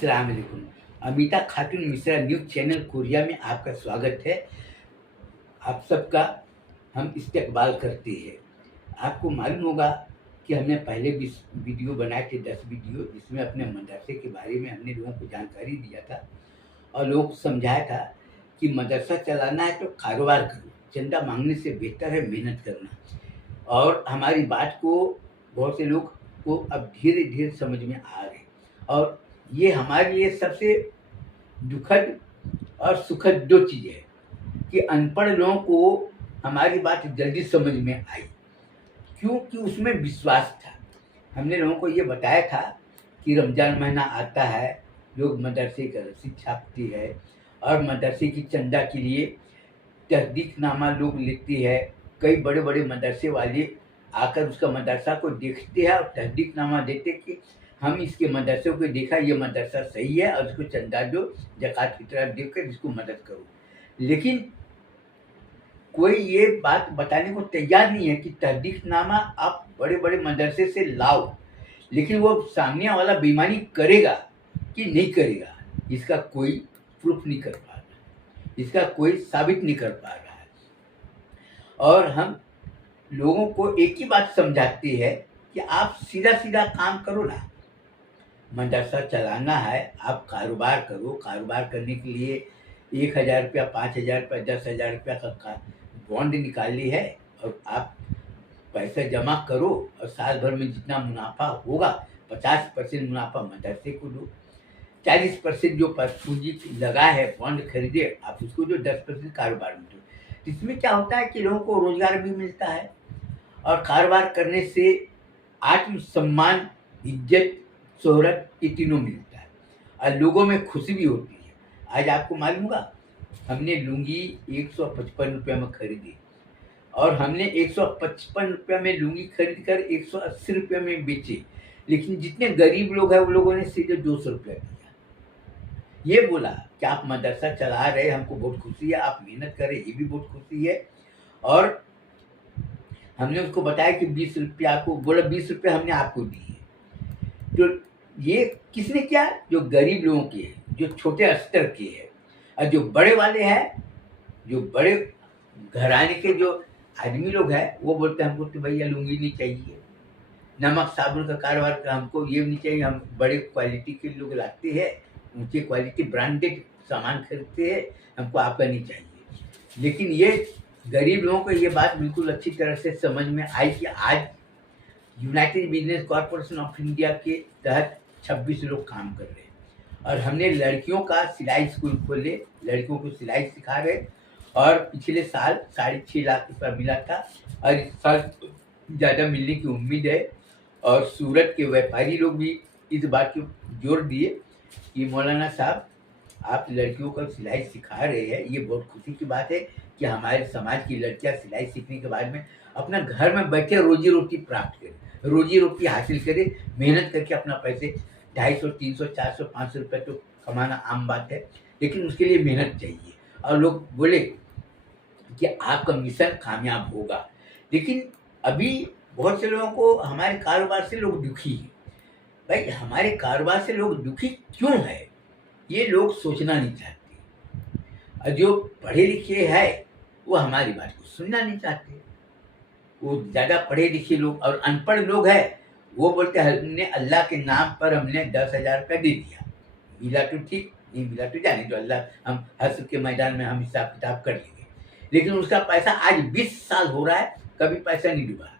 अस्सलाम वालेकुम। अमिता खातून Mishra news channel Korea में आपका स्वागत है। आप सबका हम इस्तकबाल करते हैं। आपको मालूम होगा कि हमने पहले भी वीडियो बनाए थे 10 वीडियो, जिसमें अपने मदरसे के बारे में हमने लोगों को जानकारी दिया था और लोगों को समझाया था कि मदरसा चलाना है तो कारोबार करो, चंदा मांगने से बेहतर है मेहनत करना। और हमारी बात को बहुत से लोग को अब धीरे-धीरे समझ में आ रहे और ये हमारे लिए सबसे दुखद और सुखद 2 चीज़ है कि अनपढ़ लोगों को हमारी बात जल्दी समझ में आई, क्योंकि उसमें विश्वास था। हमने लोगों को ये बताया था कि रमज़ान महीना आता है, लोग मदरसे की रसीद छापती है और मदरसे की चंदा के लिए तस्दीकनामा लोग लिखती है। कई बड़े-बड़े मदरसे वाले आकर उसका मदरसा को देखते हैं और तस्दीकनामा देते कि हम इसके मदरसे को देखा, ये मदरसा सही है और इसको चंदा दो, ज़कात फितरा देकर इसको मदद करो। लेकिन कोई ये बात बताने को तैयार नहीं है कि तस्दीकनामा आप बड़े-बड़े मदरसे से लाओ, लेकिन वो सामने वाला बेईमानी करेगा कि नहीं करेगा, इसका कोई प्रूफ नहीं कर पा रहा, इसका कोई साबित नहीं कर पा रहा है। और हम लोगों को एक ही बात समझाते हैं कि आप सीधा-सीधा काम करो ना। मदरसा चलाना है, आप कारोबार करो, कारोबार करने के लिए 1000 रुपया, 5000 रुपया, 10,000 रुपया का बॉन्ड निकाली है और आप पैसा जमा करो और साल भर में जितना मुनाफा होगा 50% मुनाफा मदरसे को दो, 40% जो पूंजी लगा है बॉन्ड खरीदे आप उसको जो 10% कारोबार में दो। इसमें क्या होता है कि लोगों को रोजगार भी मिलता है और कारोबार करने से आत्मसम्मान, इज्जत, शोहरत ये तीनों मिलता है और लोगों में खुशी भी होती है। आज आपको मालूम होगा हमने लुंगी 155 रुपये में खरीदी और हमने 155 रुपये में लुंगी खरीद कर 180 रुपये में बेची, लेकिन जितने गरीब लोग हैं वो लोगों ने सीधे 200 रुपया दिया। ये बोला कि आप मदरसा चला रहे, हमको बहुत खुशी है, आप मेहनत कर रहे, ये भी बहुत खुशी है। और हमने उसको बताया कि 20 रुपया आपको बोला, 20 रुपये हमने आपको दिए। तो ये किसने किया? जो गरीब लोगों के है, जो छोटे स्तर के है और जो बड़े वाले हैं, जो बड़े घराने के जो आदमी लोग हैं वो बोलते हैं हमको तो भैया लुंगी नहीं चाहिए, नमक साबुन का कारोबार का हमको ये नहीं चाहिए, हम बड़े क्वालिटी के लोग लाते हैं, ऊँची क्वालिटी ब्रांडेड सामान खरीदते हैं, हमको आपका नहीं चाहिए। लेकिन ये गरीब लोगों को ये बात बिल्कुल अच्छी तरह से समझ में आई कि आज United business corporation of India के तहत 26 लोग काम कर रहे हैं और हमने लड़कियों का सिलाई स्कूल खोले, लड़कियों को सिलाई सिखा रहे और पिछले साल 6.5 लाख रुपया मिला था और इस साल ज़्यादा मिलने की उम्मीद है। और सूरत के व्यापारी लोग भी इस बात को जोर दिए कि मौलाना साहब आप लड़कियों को सिलाई सिखा रहे हैं, ये बहुत खुशी की बात है कि हमारे समाज की लड़कियां सिलाई सीखने के बाद में अपना घर में बैठे रोजी रोटी प्राप्त करें, रोजी रोटी हासिल करें, मेहनत करके अपना पैसे 250, 300, 400, 500 रुपये तो कमाना आम बात है, लेकिन उसके लिए मेहनत चाहिए। और लोग बोले कि आपका मिशन कामयाब होगा। लेकिन अभी बहुत से लोगों को हमारे कारोबार से लोग दुखी हैं। भाई हमारे कारोबार से लोग दुखी क्यों है, ये लोग सोचना नहीं चाहते और जो पढ़े लिखे हैं वो हमारी बात को सुनना नहीं चाहते। वो ज़्यादा पढ़े लिखे लोग और अनपढ़ लोग हैं, वो बोलते हैं हमने अल्लाह के नाम पर हमने 10,000 रुपया दे दिया, मिला तो ठीक, नहीं मिला तो जाने दो, अल्लाह हम हश्र के मैदान में हम हिसाब किताब कर लेंगे। लेकिन उसका पैसा आज 20 साल हो रहा है, कभी पैसा नहीं डूबा।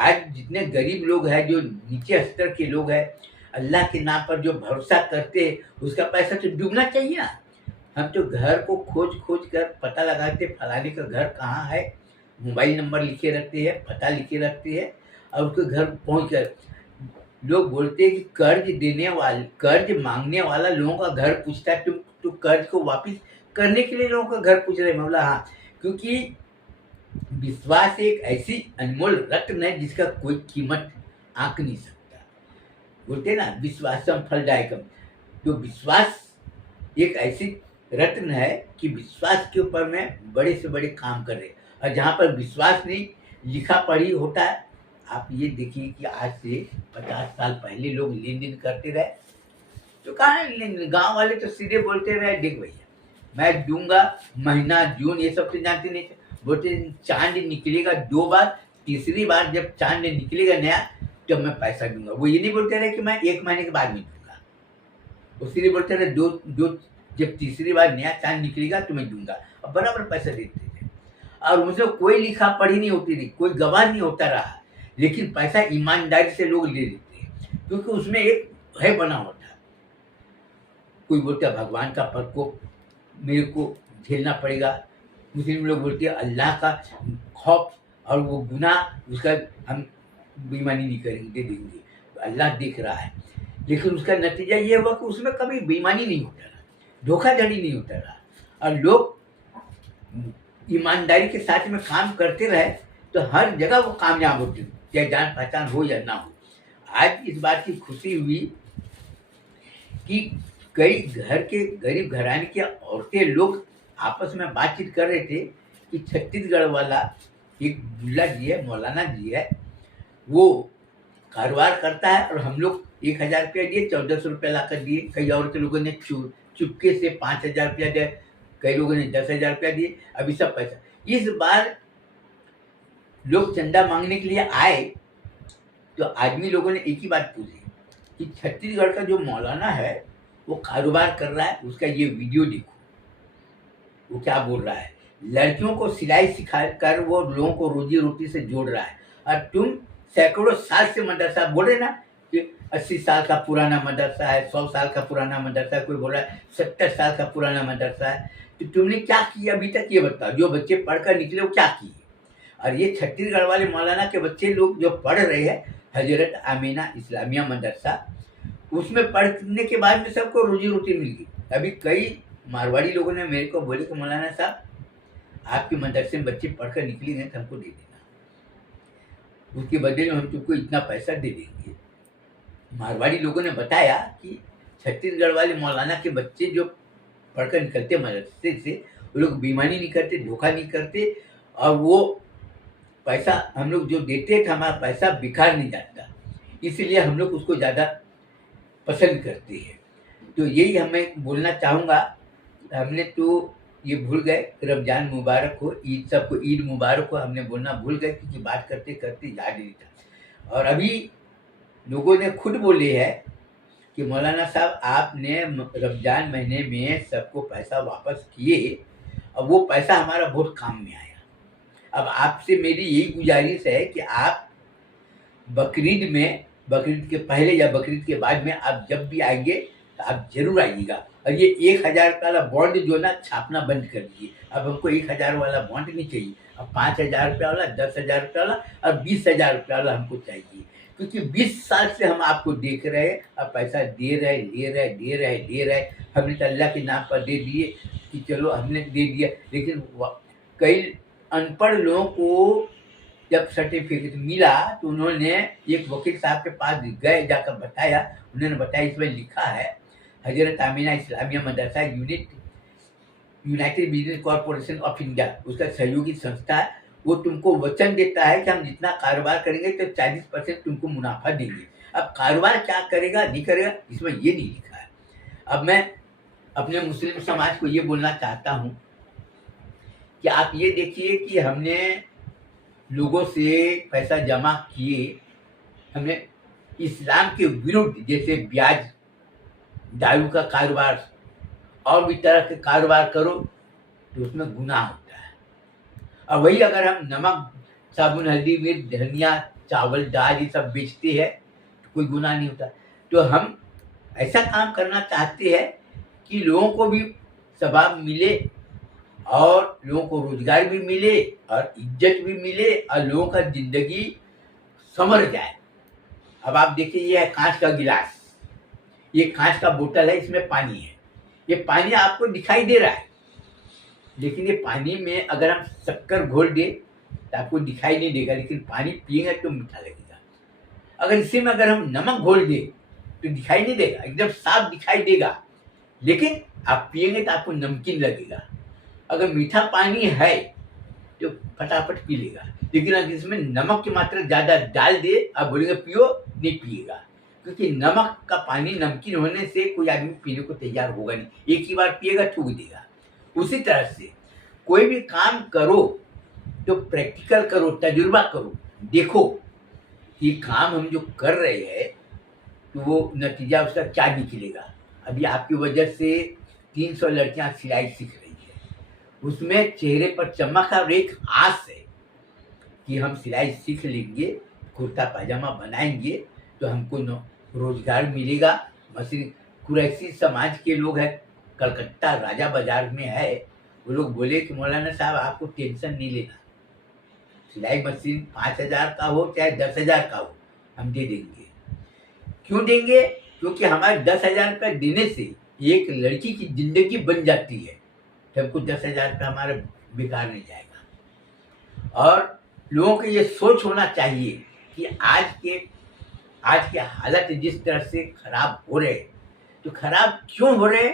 आज जितने गरीब लोग हैं, जो नीचे स्तर के लोग हैं, अल्लाह के नाम पर जो भरोसा करते हैं, उसका पैसा तो डूबना चाहिए ना। हम तो घर को खोज कर पता लगाते फलाने का घर कहाँ है, मोबाइल नंबर लिखे रखते हैं, पता लिखे रखते हैं और उसके घर पहुँच कर लोग बोलते हैं कि कर्ज मांगने वाला लोगों का घर पूछता है, तुम कर्ज को वापिस करने के लिए लोगों का घर पूछ रहे हैं। बोला हाँ, क्योंकि विश्वास एक ऐसी अनमोल रत्न है जिसका कोई कीमत आंक नहीं सकता। बोलते ना विश्वासम फलदायकम, तो विश्वास एक ऐसी रत्न है कि विश्वास के ऊपर में बड़े से बड़े काम कर रहे हैं। और जहाँ पर विश्वास नहीं, लिखा पढ़ी होता है, आप ये देखिए कि आज से 50 साल पहले लोग लेन देन करते रहे, तो कहा गांव वाले तो सीधे बोलते रहे, देख भैया मैं दूंगा, महीना जून ये सब तो जानते नहीं थे। बोलते चांद निकलेगा 2 बार, तीसरी बार जब चांद निकलेगा नया तो मैं पैसा दूंगा। वो ये नहीं बोलते रहे कि मैं 1 महीने के बाद में दूंगा, वो सीधे बोलते रहे दो जब तीसरी बार नया चांद निकलेगा तो मैं दूंगा, और बराबर पैसा देते थे। और उसमें कोई लिखा पढ़ी नहीं होती थी, कोई गवाह नहीं होता रहा, लेकिन पैसा ईमानदारी से लोग ले लेते हैं, क्योंकि उसमें एक है बना होता। कोई बोलता है भगवान का प्रकोप मेरे को झेलना पड़ेगा, मुस्लिम लोग बोलते हैं अल्लाह का खौफ और वो गुनाह उसका हम बेईमानी नहीं करेंगे, दे देंगे, तो अल्लाह देख रहा है। लेकिन उसका नतीजा ये हुआ कि उसमें कभी बेईमानी नहीं होता रहा, धोखाधड़ी नहीं होता रहा, और लोग ईमानदारी के साथ में काम करते रहे तो हर जगह वो कामयाब होते, चाहे जान पहचान हो या ना हो। आज इस बात की खुशी हुई कि कई घर के गरीब घराने की औरतें लोग आपस में बातचीत कर रहे थे कि छत्तीसगढ़ वाला एक मुल्ला जी है, मौलाना जी है, वो कारोबार करता है और हम लोग 1,000 रुपया दिए, 1400 रुपया ला कर दिए। कई और के लोगों ने चुपके से 5,000 रुपया दिया, कई लोगों ने 10,000 रुपया दिए। अभी सब पैसा इस बार लोग चंदा मांगने के लिए आए तो आदमी लोगों ने एक ही बात पूछी कि छत्तीसगढ़ का जो मौलाना है वो कारोबार कर रहा है, उसका ये वीडियो देखो, वो क्या बोल रहा है। लड़कियों को सिलाई सिखा कर वो लोगों को रोजी रोटी से जोड़ रहा है, और तुम सैकड़ों साल से मदरसा बोल रहे ना कि 80 साल का पुराना मदरसा है, 100 साल का पुराना मदरसा है, कोई बोल रहा है 70 साल का पुराना मदरसा है, तो तुमने क्या किया अभी तक ये बताओ। जो बच्चे पढ़कर निकले वो क्या किए। और ये छत्तीसगढ़ वाले मौलाना के बच्चे लोग जो पढ़ रहे हैं हजरत आमीना इस्लामिया मदरसा, उसमें पढ़ने के बाद में सबको रोजी रोटी मिल गई। अभी कई मारवाड़ी लोगों ने मेरे को बोले कि मौलाना साहब आपके मदरसे में बच्चे पढ़कर निकलेंगे तो हमको दे देना, उसके बदले में हम तुमको इतना पैसा दे देंगे। मारवाड़ी लोगों ने बताया कि छत्तीसगढ़ वाले मौलाना के बच्चे जो पढ़कर निकलते मदरसे से, वो लोग बेईमानी नहीं करते, धोखा नहीं करते, और वो पैसा हम लोग जो देते थे हमारा पैसा बेकार नहीं जाता, इसलिए हम लोग उसको ज़्यादा पसंद करते हैं। तो यही हमें बोलना चाहूँगा। हमने तो ये भूल गए, रमजान मुबारक हो, ईद सबको ईद मुबारक हो, हमने बोलना भूल गए क्योंकि बात करते करते याद नहीं था। और अभी लोगों ने खुद बोले है कि मौलाना साहब आपने रमजान महीने में सबको पैसा वापस किए, और वो पैसा हमारा बहुत काम में आया। अब आपसे मेरी यही गुजारिश है कि आप बकरीद में, बकरीद के पहले या बकरीद के बाद में आप जब भी आएंगे तो आप जरूर आइएगा, और ये 1,000 वाला बॉन्ड जो ना छापना बंद कर दीजिए। अब हमको 1,000 वाला बॉन्ड नहीं चाहिए, अब 5,000 रुपया वाला, 10,000 रुपया वाला और 20,000 रुपया वाला हमको चाहिए, क्योंकि 20 साल से हम आपको देख रहे हैं, अब पैसा दे रहे। हमने तो अल्लाह के नाम पर दे दिए कि चलो हमने दे दिया, लेकिन कई अनपढ़ लोगों को जब सर्टिफिकेट मिला तो उन्होंने एक वकील साहब के पास गए, जाकर बताया, उन्होंने बताया इसमें लिखा है Hazrat Amina Islamia Madrasa united business corporation of India, उसका सहयोगी संस्था है, वो तुमको वचन देता है कि हम जितना कारोबार करेंगे तो 40% तुमको मुनाफा देंगे। अब कारोबार क्या करेगा नहीं करेगा इसमें ये नहीं लिखा है। अब मैं अपने मुस्लिम समाज को ये बोलना चाहता हूँ कि आप ये देखिए कि हमने लोगों से पैसा जमा किए, हमने इस्लाम के विरुद्ध, जैसे ब्याज, दारू का कारोबार और भी तरह के कारोबार करो तो उसमें गुनाह होता है। और वही अगर हम नमक, साबुन, हल्दी, मिर्च, धनिया, चावल, दाल ये सब बेचते हैं तो कोई गुनाह नहीं होता। तो हम ऐसा काम करना चाहते हैं कि लोगों को भी सवाब मिले और लोगों को रोजगार भी मिले और इज्जत भी मिले और लोगों का जिंदगी संवर जाए। अब आप देखिए, ये है कांच का गिलास, ये कांच का बोतल है, इसमें पानी है, ये पानी आपको दिखाई दे रहा है, लेकिन ये पानी में अगर हम शक्कर घोल दे तो आपको दिखाई नहीं देगा, लेकिन पानी पिएंगे तो मीठा लगेगा। अगर इसी में अगर हम नमक घोल दे तो दिखाई नहीं देगा, एकदम साफ दिखाई देगा, लेकिन आप पिएंगे तो आपको नमकीन लगेगा। अगर मीठा पानी है तो फटाफट पी लेगा, लेकिन अगर इसमें नमक की मात्रा ज़्यादा डाल दे, आप बोलेंगे पियो, नहीं पिएगा। क्योंकि नमक का पानी नमकीन होने से कोई आदमी पीने को तैयार होगा नहीं, एक ही बार पिएगा थूक देगा। उसी तरह से कोई भी काम करो तो प्रैक्टिकल करो, तजुर्बा करो, देखो कि काम हम जो कर रहे हैं तो वो नतीजा उसका क्या निकलेगा। अभी आपकी वजह से 300 लड़कियां सिलाई सीख रही है, उसमें चेहरे पर चमक और एक आस है कि हम सिलाई सीख लेंगे, कुर्ता पाजामा बनाएंगे तो हमको रोजगार मिलेगा। मशीन कुरैशी समाज के लोग हैं, कलकत्ता राजा बाजार में है, वो लोग बोले कि मौलाना साहब आपको टेंशन नहीं लेना, सिलाई मशीन 5,000 का हो चाहे 10,000 का हो हम दे देंगे। क्यों देंगे? क्योंकि हमारे 10,000 रुपये देने से एक लड़की की जिंदगी बन जाती है, तो हमको 10,000 रुपये हमारा बेकार नहीं जाएगा। और लोगों को ये सोच होना चाहिए कि आज के हालत जिस तरह से खराब हो रहे, तो खराब क्यों हो रहे?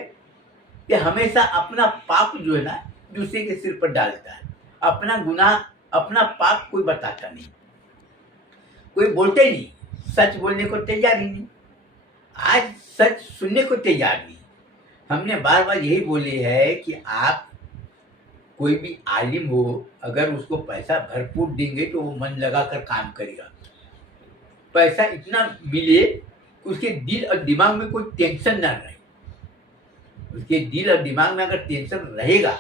कि हमेशा अपना पाप जो है ना दूसरे के सिर पर डालता है, अपना गुनाह अपना पाप कोई बताता नहीं, कोई बोलते ही नहीं, सच बोलने को तैयार ही नहीं, आज सच सुनने को तैयार नहीं। हमने बार बार यही बोले है कि आप कोई भी आलिम हो, अगर उसको पैसा भरपूर देंगे तो वो मन लगाकर काम करेगा, पैसा इतना मिले कि उसके दिल और दिमाग में कोई टेंशन ना रहे। उसके दिल और दिमाग में अगर टेंशन रहेगा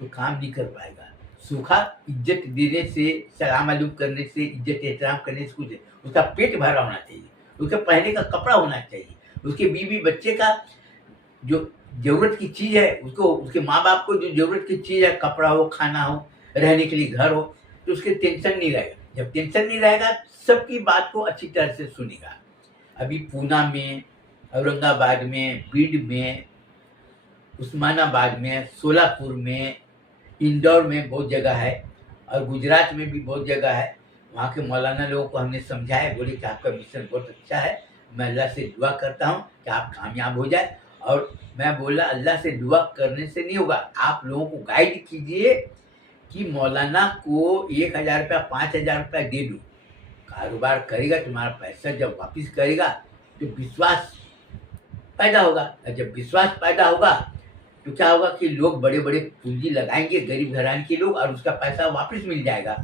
तो काम नहीं कर पाएगा। सूखा इज्जत देने से, सलाम वालेकुम करने से, इज्जत एहतराम करने से कुछ, उसका पेट भरा होना चाहिए, उसके पहनने का कपड़ा होना चाहिए, उसके बीवी बच्चे का जो जरूरत की चीज़ है, उसको उसके माँ बाप को जो जरूरत की चीज़ है, कपड़ा हो, खाना हो, रहने के लिए घर हो, तो उसके टेंशन नहीं रहेगा। जब टेंशन नहीं रहेगा सबकी बात को अच्छी तरह से सुनेगा। अभी पूना में, औरंगाबाद में, बीड में, उस्मानाबाद में, सोलापुर में, इंदौर में बहुत जगह है और गुजरात में भी बहुत जगह है। वहाँ के मौलाना लोगों को हमने समझाया, बोले कि आपका मिशन बहुत अच्छा है, मैं अल्लाह से दुआ करता हूँ कि आप कामयाब हो जाए। और मैं बोला अल्लाह से दुआ करने से नहीं होगा, आप लोगों को गाइड कीजिए कि मौलाना को 1,000 रुपया 5,000 रुपया दे दो, कारोबार करेगा, तुम्हारा पैसा जब वापस करेगा तो विश्वास पैदा होगा, और जब विश्वास पैदा होगा तो क्या होगा कि लोग बड़े बड़े पूंजी लगाएंगे, गरीब घराने के लोग, और उसका पैसा वापस मिल जाएगा।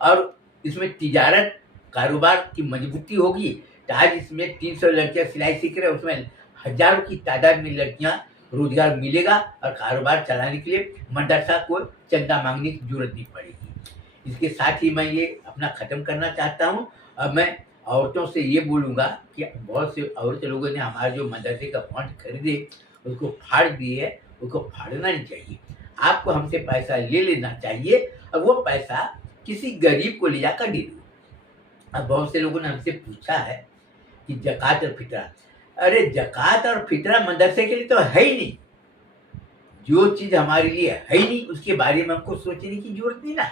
और इसमें तिजारत कारोबार की मजबूती होगी। तो आज इसमें 300 लड़कियां सिलाई सीख रहे हैं, उसमें हजारों की तादाद में लड़कियां रोजगार मिलेगा और कारोबार चलाने के लिए मदरसा को चंदा मांगने की जरूरत नहीं पड़ेगी। इसके साथ ही मैं ये अपना ख़त्म करना चाहता हूँ। अब मैं औरतों से ये बोलूँगा कि बहुत से औरत लोगों ने हमारे जो मदरसे का फंड खरीदे उसको फाड़ दिए, उसको फाड़ना नहीं चाहिए। आपको हमसे पैसा ले लेना चाहिए और वो पैसा किसी गरीब को ले जाकर दे दो। अब बहुत से लोगों ने हमसे पूछा है कि ज़कात और फितरा, अरे ज़कात और फितरा मदरसे के लिए तो है ही नहीं। जो चीज़ हमारे लिए है ही नहीं उसके बारे में हमको सोचने की जरूरत नहीं ना,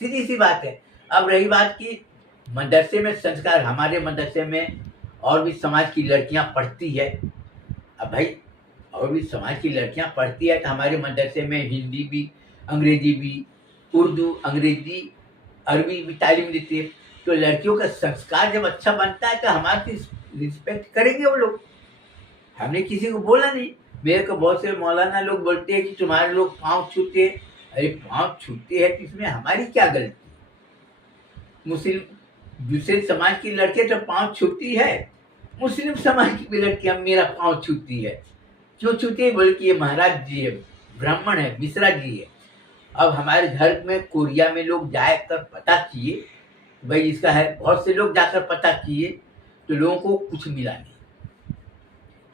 सीधी सी बात है। अब रही बात की मदरसे में संस्कार, हमारे मदरसे में और भी समाज की लड़कियां पढ़ती है। अब भाई और भी समाज की लड़कियां पढ़ती है तो हमारे मदरसे में हिंदी भी, अंग्रेजी भी, उर्दू, अंग्रेजी, अरबी भी तालीम देती है। तो लड़कियों का संस्कार जब अच्छा बनता है तो हमारी रिस्पेक्ट करेंगे वो लोग। हमने किसी को बोला नहीं। मेरे को बहुत से मौलाना लोग बोलते हैं कि तुम्हारे लोग पाँव छूते हैं। अरे पाँव छूते हैं तो इसमें हमारी क्या गलती? मुस्लिम दूसरे समाज की लड़कियां तो पाँव छूती है, मुस्लिम समाज की भी लड़कियां मेरा पाँव छूती है। क्यों छूती है? बोले कि ये महाराज जी है, ब्राह्मण है, मिश्रा जी है। अब हमारे घर में कोरिया में लोग जाकर पता किए, भाई इसका है, बहुत से लोग जाकर पता किए तो लोगों को कुछ मिला नहीं।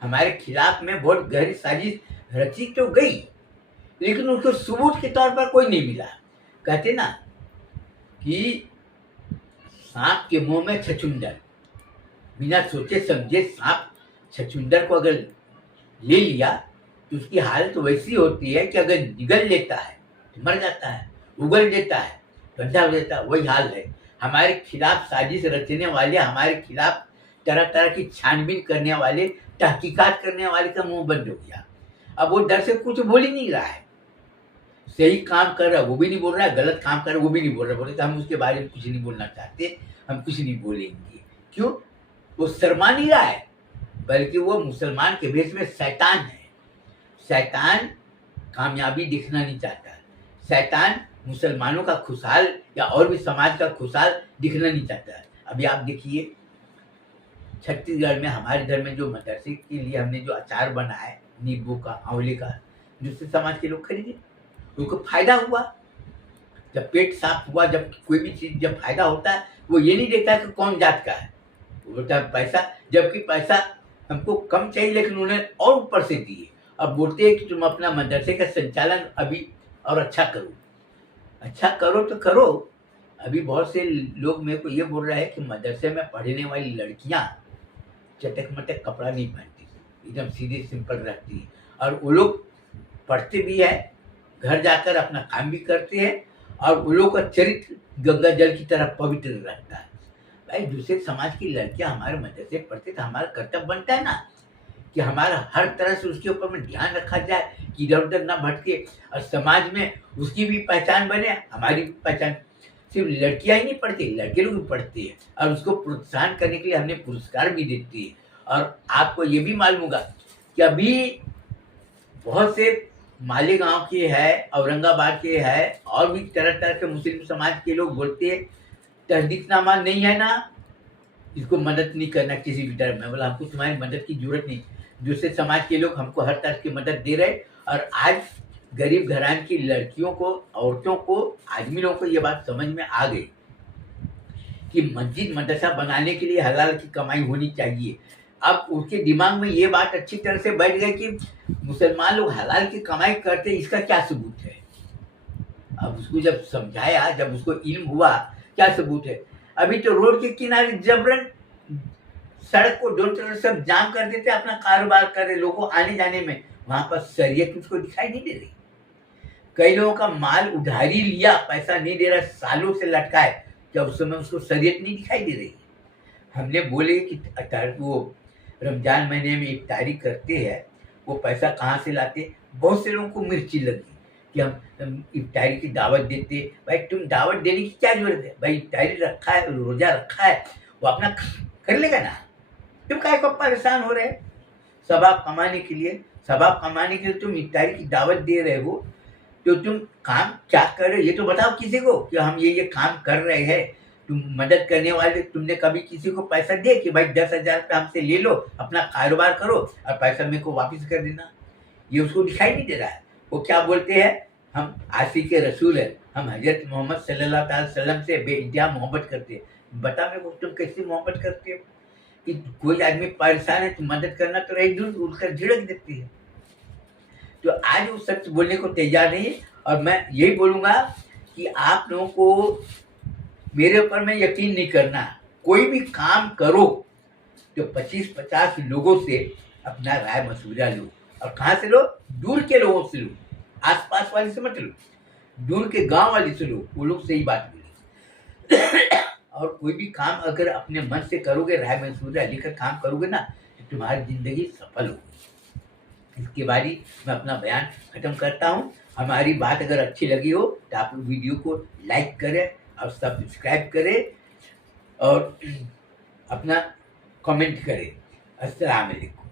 हमारे खिलाफ में बहुत गहरी साजिश रची तो गई लेकिन उसको सबूत के तौर पर कोई नहीं मिला। कहते ना कि सांप के मुंह में छछुंदर, बिना सोचे समझे सांप छछुंदर को अगर ले लिया तो उसकी हालत वैसी होती है कि अगर निगल लेता है तो मर जाता है, उगल देता है तो अंधा हो जाता है। वही हाल है। हमारे खिलाफ साजिश रचने वाले, हमारे खिलाफ तरह तरह की छानबीन करने वाले, तहकीकात करने वाले का मुंह बंद हो गया। अब वो डर से कुछ बोल ही नहीं रहा है। सही काम कर रहा है वो भी नहीं बोल रहा है, गलत काम कर रहा है वो भी नहीं बोल रहा है। बोले तो हम उसके बारे में कुछ नहीं बोलना चाहते, हम कुछ नहीं बोलेंगे। क्यों? वो शर्मा नहीं रहा है, बल्कि वो मुसलमान के भेष में शैतान है। शैतान कामयाबी दिखना नहीं चाहता। शैतान मुसलमानों का खुशहाल या और भी समाज का खुशहाल दिखना नहीं चाहता है। अभी आप देखिए छत्तीसगढ़ में हमारे इधर में जो मदरसे के लिए हमने जो अचार बनाया है नींबू का, आंवले का, दूसरे समाज के लोग खरीदे, उनको फायदा हुआ। जब पेट साफ हुआ, जब कोई भी चीज जब फायदा होता है, वो ये नहीं देखता कि कौन जात का है, वो बोलता है पैसा। जबकि पैसा हमको कम चाहिए, लेकिन उन्हें और ऊपर से दिए। अब बोलते हैं कि तुम अपना मदरसे का संचालन अभी और अच्छा करो। अच्छा करो तो करो। अभी बहुत से लोग मेरे को ये बोल रहे हैं कि मदरसे में पढ़ने वाली लड़कियां चटक मटक कपड़ा नहीं पहनती, एकदम सीधे सिंपल रहती है, और वो लोग पढ़ते भी है, घर जाकर अपना काम भी करते हैं, और वो लोग का चरित्र गंगा जल की तरह पवित्र रहता है। भाई दूसरे समाज की लड़कियां हमारे मदरसे पढ़ते तो हमारा कर्तव्य बनता है ना कि हमारा हर तरह से उसके ऊपर में ध्यान रखा जाए कि इधर उधर ना भटके, और समाज में उसकी भी पहचान बने, हमारी भी पहचान। सिर्फ लड़कियां ही नहीं पढ़ती, लड़के लोग भी पढ़ते हैं, और उसको प्रोत्साहन करने के लिए हमने पुरस्कार भी देते हैं। और आपको ये भी मालूम होगा कि अभी बहुत से मालेगांव के है, औरंगाबाद के है, और भी तरह तरह के मुस्लिम समाज के लोग बोलते हैं तहदीकनामा नहीं है ना, इसको मदद नहीं करना किसी भी तरह। मैं बोला हमको तुम्हारी मदद की जरूरत नहीं। दूसरे समाज के लोग हमको हर तरह की मदद दे रहे, और आज गरीब घरान की लड़कियों को, औरतों को, आदमी लोगों को ये बात समझ में आ गई कि मस्जिद मदरसा बनाने के लिए हलाल की कमाई होनी चाहिए। अब उसके दिमाग में ये बात अच्छी तरह से बैठ गई कि मुसलमान लोग हलाल की कमाई करते, इसका क्या सबूत है। अब उसको जब समझाया, जब उसको इल्म हुआ क्या सबूत है। अभी तो रोड के किनारे जबरन सड़क को दोनों तरफ सब जाम कर देते, अपना कारोबार कर रहे, लोगों आने जाने में, वहां पर शरीयत उसको दिखाई नहीं दे रही। कई लोगों का माल उधारी लिया, पैसा नहीं दे रहा, सालों से लटका है, जब उस समय उसको शरीयत नहीं दिखाई दे रही। हमने बोले कि वो रमजान महीने में इफ्तारी करते हैं, वो पैसा कहाँ से लाते। बहुत से लोगों को मिर्ची लगी कि हम इफ्तारी की दावत देते। भाई तुम दावत देने की क्या जरूरत है, भाई इफ्तारी रखा है, रोजा रखा है, वो अपना कर लेगा ना, तुम काहे को परेशान हो रहे। सवाब कमाने के लिए तुम इफ्तारी की दावत दे रहे हो, तो तुम काम क्या कर रहे हो ये तो बताओ किसी को कि हम ये काम कर रहे हैं। तुम मदद करने वाले, तुमने कभी किसी को पैसा दे कि भाई 10,000 रुपये हमसे ले लो, अपना कारोबार करो और पैसा मेरे को वापस कर देना। ये उसको दिखाई नहीं दे रहा है। वो क्या बोलते हैं, हम आशिक रसूल है, हम हजरत मोहम्मद सल्लल्लाहु अलैहि वसल्लम से बेइंतहा मोहब्बत करते हैं। बता मेरे को तुम कैसे मोहब्बत करते हो कि कोई आदमी परेशान है तो मदद करना तो रही दूर, उठकर झिड़क देती है। तो आज वो सच बोलने को तैयार नहीं है, और मैं यही बोलूँगा कि आप लोगों को मेरे ऊपर में यकीन नहीं करना। कोई भी काम करो तो 25-50 लोगों से अपना राय मशवरा लो, और कहाँ से लो, दूर के लोगों से लो, आसपास वाले से मत लो, दूर के गांव वाले से लो, वो लोग सही बात बोले। और कोई भी काम अगर अपने मन से करोगे, राय मशवरा लेकर काम करोगे ना, तो तुम्हारी जिंदगी सफल होगी। इसके बाद ही मैं अपना बयान खत्म करता हूँ। हमारी बात अगर अच्छी लगी हो तो आप वीडियो को लाइक करें और सब्सक्राइब करें और अपना कमेंट करें। अस्सलाम वालेकुम।